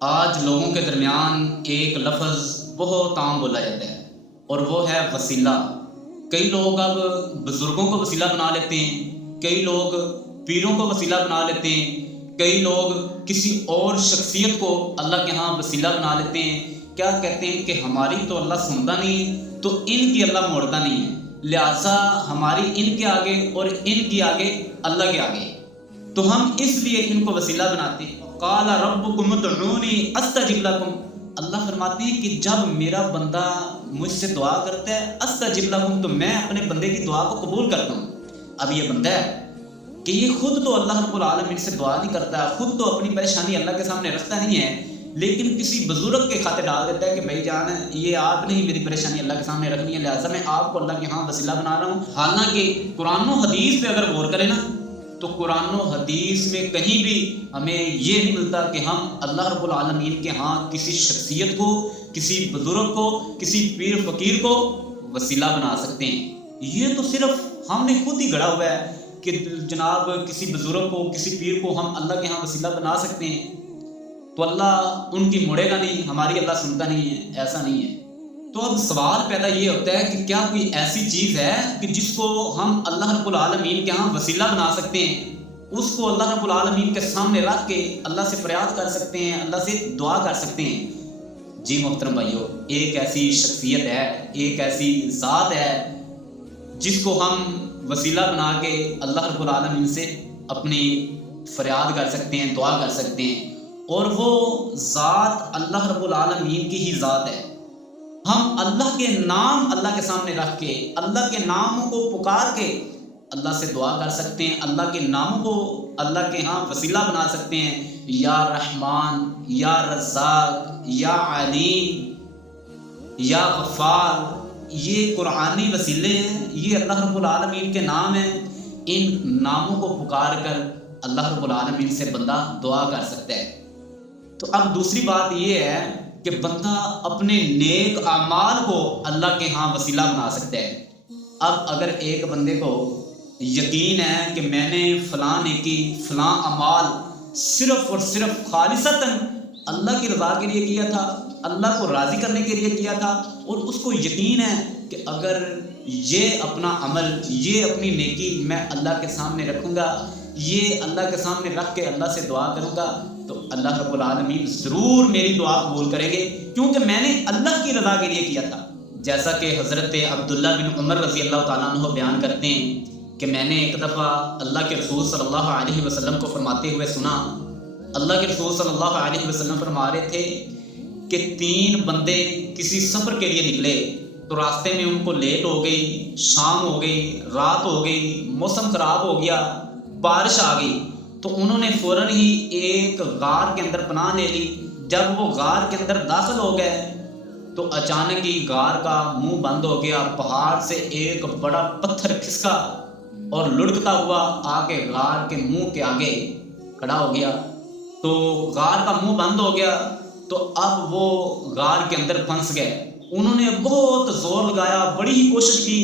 آج لوگوں کے درمیان ایک لفظ بہت عام بولا جاتا ہے اور وہ ہے وسیلہ۔ کئی لوگ اب بزرگوں کو وسیلہ بنا لیتے ہیں، کئی لوگ پیروں کو وسیلہ بنا لیتے ہیں، کئی لوگ کسی اور شخصیت کو اللہ کے ہاں وسیلہ بنا لیتے ہیں۔ کیا کہتے ہیں کہ ہماری تو اللہ سنتا نہیں ہے تو ان کی اللہ موڑتا نہیں ہے، لہٰذا ہماری ان کے آگے اور ان کی آگے اللہ کے آگے، تو ہم اس لیے ان کو وسیلہ بناتے ہیں۔ قال ربکم ادعونی استجب لکم، اللہ فرماتے ہیں کہ جب میرا بندہ مجھ سے دعا کرتا ہے استجب لکم، تو میں اپنے بندے کی دعا کو قبول کرتا ہوں۔ اب یہ بندہ ہے کہ یہ خود تو اللہ رب العالمین سے دعا نہیں کرتا، خود تو اپنی پریشانی اللہ کے سامنے رکھتا نہیں ہے، لیکن کسی بزرگ کے خاطر ڈال دیتا ہے کہ بھائی جان یہ آپ نے ہی میری پریشانی اللہ کے سامنے رکھنی ہے، لہٰذا میں آپ کو اللہ کے ہاں وسیلہ بنا رہا ہوں۔ حالانکہ قرآن و حدیث پہ اگر غور کریں نا تو قرآن و حدیث میں کہیں بھی ہمیں یہ نہیں ملتا کہ ہم اللہ رب العالمین کے ہاں کسی شخصیت کو، کسی بزرگ کو، کسی پیر فقیر کو وسیلہ بنا سکتے ہیں۔ یہ تو صرف ہم نے خود ہی گڑھا ہوا ہے کہ جناب کسی بزرگ کو، کسی پیر کو ہم اللہ کے ہاں وسیلہ بنا سکتے ہیں، تو اللہ ان کی موڑے گا نہیں، ہماری اللہ سنتا نہیں ہے، ایسا نہیں ہے۔ تو اب سوال پیدا یہ ہوتا ہے کہ کیا کوئی ایسی چیز ہے کہ جس کو ہم اللہ رب العالمین کے ہاں وسیلہ بنا سکتے ہیں، اس کو اللہ رب العالمین کے سامنے رکھ کے اللہ سے فریاد کر سکتے ہیں، اللہ سے دعا کر سکتے ہیں؟ جی محترم بھائیو، ایک ایسی شخصیت ہے، ایک ایسی ذات ہے جس کو ہم وسیلہ بنا کے اللہ رب العالمین سے اپنی فریاد کر سکتے ہیں، دعا کر سکتے ہیں، اور وہ ذات اللہ رب العالمین کی ہی ذات ہے۔ ہم اللہ کے نام اللہ کے سامنے رکھ کے، اللہ کے ناموں کو پکار کے اللہ سے دعا کر سکتے ہیں، اللہ کے ناموں کو اللہ کے ہاں وسیلہ بنا سکتے ہیں۔ یا رحمان، یا رزاق، یا علیم، یا غفار، یہ قرآنی وسیلے ہیں، یہ اللہ رب العالمین کے نام ہیں۔ ان ناموں کو پکار کر اللہ رب العالمین سے بندہ دعا کر سکتا ہے۔ تو اب دوسری بات یہ ہے کہ بندہ اپنے نیک اعمال کو اللہ کے ہاں وسیلہ بنا سکتا ہے۔ اب اگر ایک بندے کو یقین ہے کہ میں نے فلاں نیکی، فلاں اعمال صرف اور صرف خالصتاً اللہ کی رضا کے لیے کیا تھا، اللہ کو راضی کرنے کے لیے کیا تھا، اور اس کو یقین ہے کہ اگر یہ اپنا عمل، یہ اپنی نیکی میں اللہ کے سامنے رکھوں گا، یہ اللہ کے سامنے رکھ کے اللہ سے دعا کروں گا، تو اللہ رب العالمین ضرور میری دعا قبول کریں گے، کیونکہ میں نے اللہ کی رضا کے لیے کیا تھا۔ جیسا کہ حضرت عبداللہ بن عمر رضی اللہ تعالیٰ عنہ بیان کرتے ہیں کہ میں نے ایک دفعہ اللہ کے رسول صلی اللہ علیہ وسلم کو فرماتے ہوئے سنا۔ اللہ کے رسول صلی اللہ علیہ وسلم فرما رہے تھے کہ 3 بندے کسی سفر کے لیے نکلے تو راستے میں ان کو لیٹ ہو گئی، شام ہو گئی، رات ہو گئی، موسم خراب ہو گیا، بارش آ گئی، تو انہوں نے فوراً ہی ایک غار کے اندر پناہ لے لی۔ جب وہ غار کے اندر داخل ہو گئے تو اچانک ہی غار کا منہ بند ہو گیا، پہاڑ سے ایک بڑا پتھر کھسکا اور لڑکتا ہوا آ کے غار کے منہ کے آگے کھڑا ہو گیا۔ تو غار کا منہ بند ہو گیا تو اب وہ غار کے اندر پھنس گئے۔ انہوں نے بہت زور لگایا، بڑی ہی کوشش کی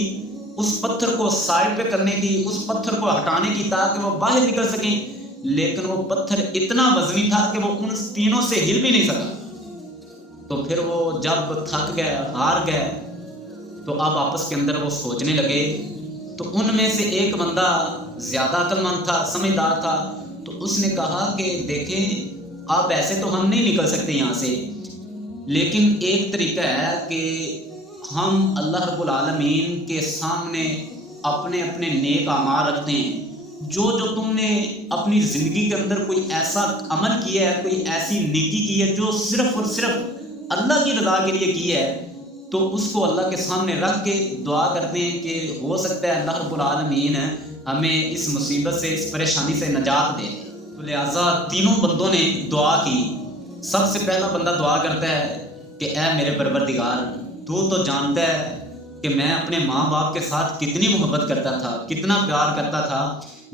اس پتھر کو سائڈ پہ کرنے کی، اس پتھر کو ہٹانے کی تاکہ وہ باہر نکل سکیں، لیکن وہ پتھر اتنا وزنی تھا کہ وہ ان تینوں سے ہل بھی نہیں سکا۔ تو پھر وہ جب تھک گئے، ہار گئے، تو اب آپس کے اندر وہ سوچنے لگے۔ تو ان میں سے ایک بندہ زیادہ عقل مند تھا، سمجھدار تھا، تو اس نے کہا کہ دیکھیں اب ایسے تو ہم نہیں نکل سکتے یہاں سے، لیکن ایک طریقہ ہے کہ ہم اللہ رب العالمین کے سامنے اپنے اپنے نیک اعمال رکھتے ہیں۔ جو تم نے اپنی زندگی کے اندر کوئی ایسا عمل کیا ہے، کوئی ایسی نیکی کی ہے جو صرف اور صرف اللہ کی رضا کے لیے کی ہے، تو اس کو اللہ کے سامنے رکھ کے دعا کرتے ہیں کہ ہو سکتا ہے اللہ رب العالمین ہمیں اس مصیبت سے، اس پریشانی سے نجات دے۔ تو لہٰذا تینوں بندوں نے دعا کی۔ سب سے پہلا بندہ دعا کرتا ہے کہ اے میرے پروردگار، تو جانتا ہے کہ میں اپنے ماں باپ کے ساتھ کتنی محبت کرتا تھا، کتنا پیار کرتا تھا۔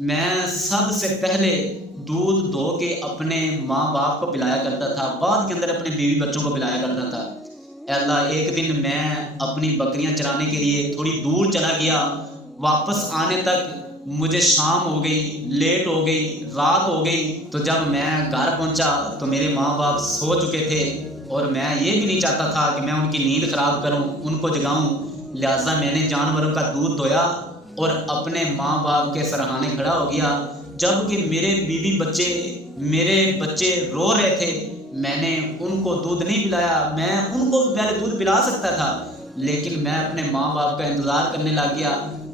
میں سب سے پہلے دودھ دھو کے اپنے ماں باپ کو پلایا کرتا تھا، بعد کے اندر اپنے بیوی بچوں کو پلایا کرتا تھا۔ اے اللہ، ایک دن میں اپنی بکریاں چرانے کے لیے تھوڑی دور چلا گیا، واپس آنے تک مجھے شام ہو گئی، لیٹ ہو گئی، رات ہو گئی، تو جب میں گھر پہنچا تو میرے ماں باپ سو چکے تھے، اور میں یہ بھی نہیں چاہتا تھا کہ میں ان کی نیند خراب کروں، ان کو جگاؤں، لہٰذا میں نے جانوروں کا دودھ دھویا اور اپنے ماں باپ کے سرہانے کھڑا ہو گیا، جب کہ میرے بچے رو رہے تھے، میں نے ان کو دودھ نہیں پلایا۔ میں ان کو پہلے دودھ پلا سکتا تھا، لیکن میں اپنے ماں باپ کا انتظار کرنے لگ گیا،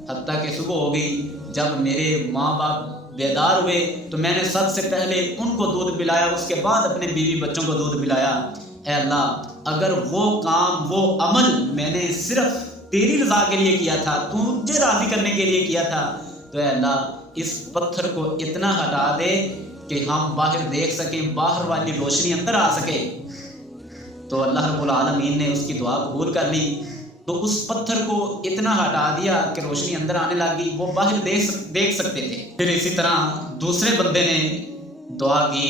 حتیٰ کہ صبح ہو گئی۔ جب میرے ماں باپ بیدار ہوئے تو میں نے سب سے پہلے ان کو دودھ پلایا، اس کے بعد اپنے بیوی بچوں کو دودھ پلایا۔ اے اللہ، اگر وہ کام، وہ عمل میں نے صرف تیری رضا کے لیے کیا تھا، تجھے راضی کرنے کے لیے کیا تھا، تو اے اللہ اس پتھر کو اتنا ہٹا دے کہ ہم باہر دیکھ سکیں، باہر والی روشنی اندر آ سکے۔ تو اللہ رب العالمین نے اس کی دعا قبول کر لی، تو اس پتھر کو اتنا ہٹا دیا کہ روشنی اندر آنے لگی، وہ باہر دیکھ سکتے تھے۔ پھر اسی طرح دوسرے بندے نے دعا کی،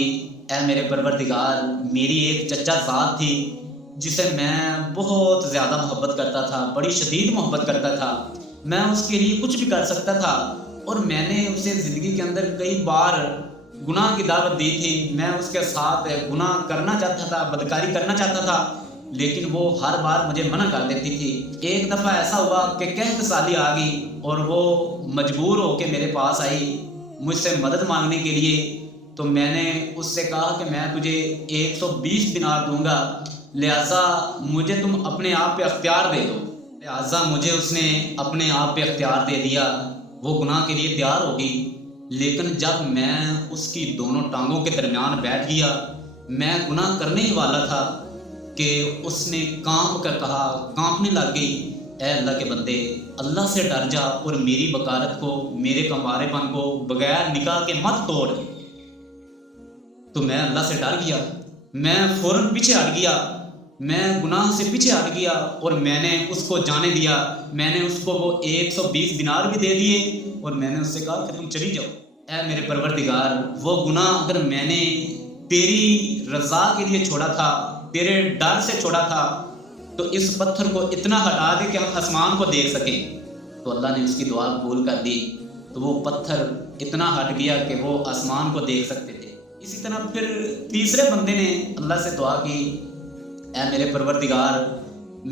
اے میرے پروردگار، میری ایک چچا ذات تھی جسے میں بہت زیادہ محبت کرتا تھا، بڑی شدید محبت کرتا تھا، میں اس کے لیے کچھ بھی کر سکتا تھا، اور میں نے اسے زندگی کے اندر کئی بار گناہ کی دعوت دی تھی، میں اس کے ساتھ گناہ کرنا چاہتا تھا، بدکاری کرنا چاہتا تھا، لیکن وہ ہر بار مجھے منع کر دیتی تھی۔ ایک دفعہ ایسا ہوا کہ قحط سالی آ گئی اور وہ مجبور ہو کے میرے پاس آئی مجھ سے مدد مانگنے کے لیے، تو میں نے اس سے کہا کہ میں تجھے 120 دینار دوں گا، لہٰذا مجھے تم اپنے آپ پہ اختیار دے دو۔ لہٰذا مجھے اس نے اپنے آپ پہ اختیار دے دیا، وہ گناہ کے لیے تیار ہو گئی، لیکن جب میں اس کی دونوں ٹانگوں کے درمیان بیٹھ گیا، میں گناہ کرنے ہی والا تھا کہ اس نے کانپ کر کہا، کانپنے لگ گئی، اے اللہ کے بندے، اللہ سے ڈر جا اور میری بکارت کو، میرے کمارے پن کو بغیر نکاح کے مت توڑ۔ تو میں اللہ سے ڈر گیا، میں فوراً پیچھے ہٹ گیا، میں گناہ سے پیچھے ہٹ گیا، اور میں نے اس کو جانے دیا۔ میں نے اس کو وہ 120 دینار بھی دے دیے، اور میں نے اس سے کہا کہ تم چلی جاؤ۔ اے میرے پروردگار، وہ گناہ اگر میں نے تیری رضا کے لیے چھوڑا تھا، تیرے ڈر سے چھوڑا تھا، تو اس پتھر کو اتنا ہٹا دے کہ ہم آسمان کو دیکھ سکیں۔ تو اللہ نے اس کی دعا قبول کر دی، تو وہ پتھر اتنا ہٹ گیا کہ وہ آسمان کو دیکھ سکتے تھے۔ اسی طرح پھر تیسرے بندے نے اللہ سے دعا کی، اے میرے پروردگار،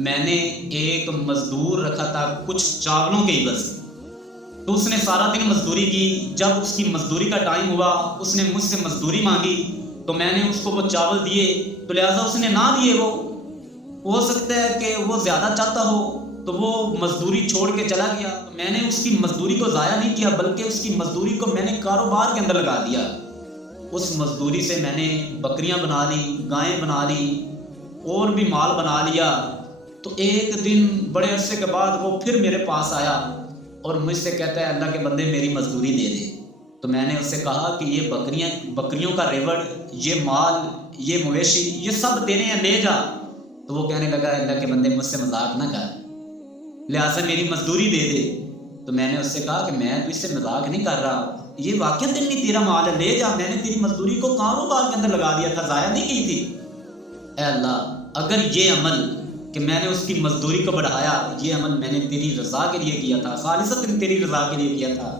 میں نے ایک مزدور رکھا تھا کچھ چاولوں کے عوض، تو اس نے سارا دن مزدوری کی، جب اس کی مزدوری کا ٹائم ہوا اس نے مجھ سے مزدوری مانگی، تو میں نے اس کو وہ چاول دیے، تو لہٰذا اس نے نہ دیے، وہ ہو سکتا ہے کہ وہ زیادہ چاہتا ہو تو وہ مزدوری چھوڑ کے چلا گیا۔ میں نے اس کی مزدوری کو ضائع نہیں کیا، بلکہ اس کی مزدوری کو میں نے کاروبار کے اندر لگا دیا۔ اس مزدوری سے میں نے بکریاں بنا لی، گائیں بنا لی، اور بھی مال بنا لیا۔ تو ایک دن بڑے عرصے کے بعد وہ پھر میرے پاس آیا اور مجھ سے کہتا ہے، اللہ کے بندے میری مزدوری دے دے۔ تو میں نے اس سے کہا کہ یہ بکریوں کا ریوڑ، یہ مال، یہ مویشی، یہ سب تیرے ہیں، لے جا۔ تو وہ کہنے لگا، اللہ کے بندے مجھ سے مذاق نہ کر، لہٰذا میری مزدوری دے دے۔ تو میں نے اس سے کہا کہ میں تو اس سے مذاق نہیں کر رہا، یہ واقعی تیرا مال ہے، لے جا، میں نے تیری مزدوری کو کاروبار کے اندر لگا دیا تھا، ضائع نہیں کی تھی۔ اے اللہ، اگر یہ عمل کہ میں نے اس کی مزدوری کو بڑھایا، یہ عمل میں نے تیری رضا کے لیے کیا تھا، خالصتاً تیری رضا کے لیے کیا تھا،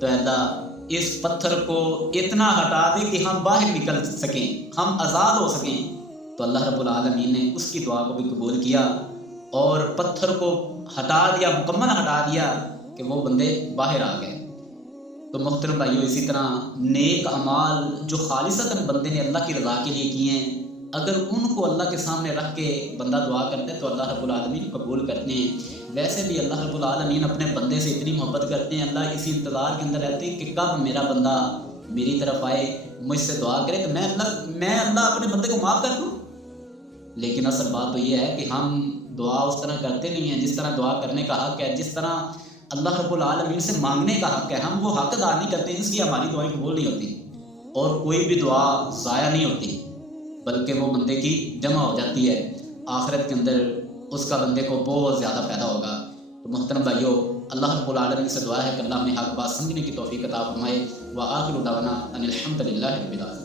تو اے اللہ اس پتھر کو اتنا ہٹا دے کہ ہم باہر نکل سکیں، ہم آزاد ہو سکیں۔ تو اللہ رب العالمین نے اس کی دعا کو بھی قبول کیا اور پتھر کو ہٹا دیا، مکمل ہٹا دیا کہ وہ بندے باہر آ گئے۔ تو محترم بھائیو، اسی طرح نیک اعمال جو خالصتاً بندے نے اللہ کی رضا کے لیے کیے ہیں، اگر ان کو اللہ کے سامنے رکھ کے بندہ دعا کرتے ہیں تو اللہ رب العالمین قبول کرتے ہیں۔ ویسے بھی اللہ رب العالمین اپنے بندے سے اتنی محبت کرتے ہیں، اللہ اسی انتظار کے اندر رہتے ہیں کہ کب میرا بندہ میری طرف آئے، مجھ سے دعا کرے تو میں اللہ اپنے بندے کو معاف کر دوں۔ لیکن اصل بات تو یہ ہے کہ ہم دعا اس طرح کرتے نہیں ہیں جس طرح دعا کرنے کا حق ہے، جس طرح اللہ رب العالمین سے مانگنے کا حق ہے، ہم وہ حق ادا نہیں کرتے، اس لیے ہماری دعائیں قبول نہیں ہوتی، اور کوئی بھی دعا ضائع نہیں ہوتی، بلکہ وہ بندے کی جمع ہو جاتی ہے، آخرت کے اندر اس کا بندے کو بہت زیادہ فائدہ ہوگا۔ تو محترم بھائیو، اللہ رب العالمین سے دعا ہے کہ اللہ ہمیں حق بات سمجھنے کی توفیق عطا فرمائے۔ وآخر دعوانا ان الحمد للہ رب العالمین۔